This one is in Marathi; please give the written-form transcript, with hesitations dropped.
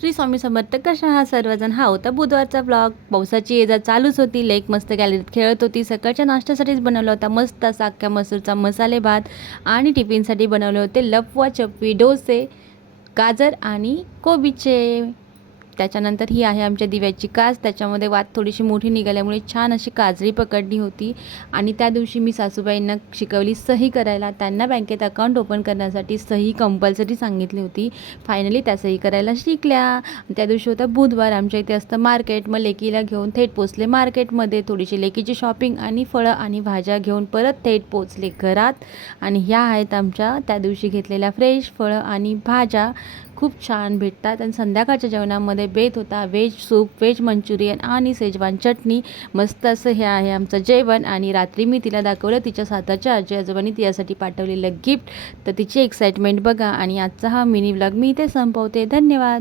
श्री स्वामी समर्थ. कशा आहात सर्वजण? हा होता बुधवारचा ब्लॉग. पावसाची ये जा चालूच होती. लेक मस्त गॅलरीत खेळत होती. सकाळच्या नाश्त्यासाठीच बनवला होता मस्त असा अख्ख्या मसूरचा मसाले भात आणि टिफिनसाठी बनवले होते लपवा चपवी डोसे, गाजर आणि कोबीचे. त्याच्यानंतर ही आहे आमच्या दिव्याची कास. त्याच्यामध्ये वात थोडीशी मोठी निघाल्यामुळे छान अशी काजळी पकडली होती. आणि त्या दिवशी मी सासूबाईंना शिकवली सही करायला. त्यांना बँकेत अकाउंट ओपन करण्यासाठी सही कंपल्सरी सांगितली होती. फायनली त्या सही करायला शिकल्या. त्या दिवशी होता बुधवार. आमच्या इथे असतं मार्केट. मग लेकीला घेऊन थेट पोचले मार्केटमध्ये. थोडीशी लेकीची शॉपिंग आणि फळं आणि भाज्या घेऊन परत थेट पोचले घरात. आणि ह्या आहेत आमच्या त्या दिवशी घेतलेल्या फ्रेश फळं आणि भाज्या. खूप छान भेटतात. आणि संध्याकाळच्या जेवणामध्ये बेत होता व्हेज सूप, व्हेज मंचुरियन आणि शेजवान चटणी. मस्त असं हे आहे आमचं जेवण. आणि रात्री मी तिला दाखवलं तिच्या साताच्या आजी आजोबांनी तिच्यासाठी पाठवलेलं गिफ्ट. तर तिची एक्साइटमेंट बघा. आणि आजचा हा मिनी व्लॉग मी इथे संपवते. धन्यवाद.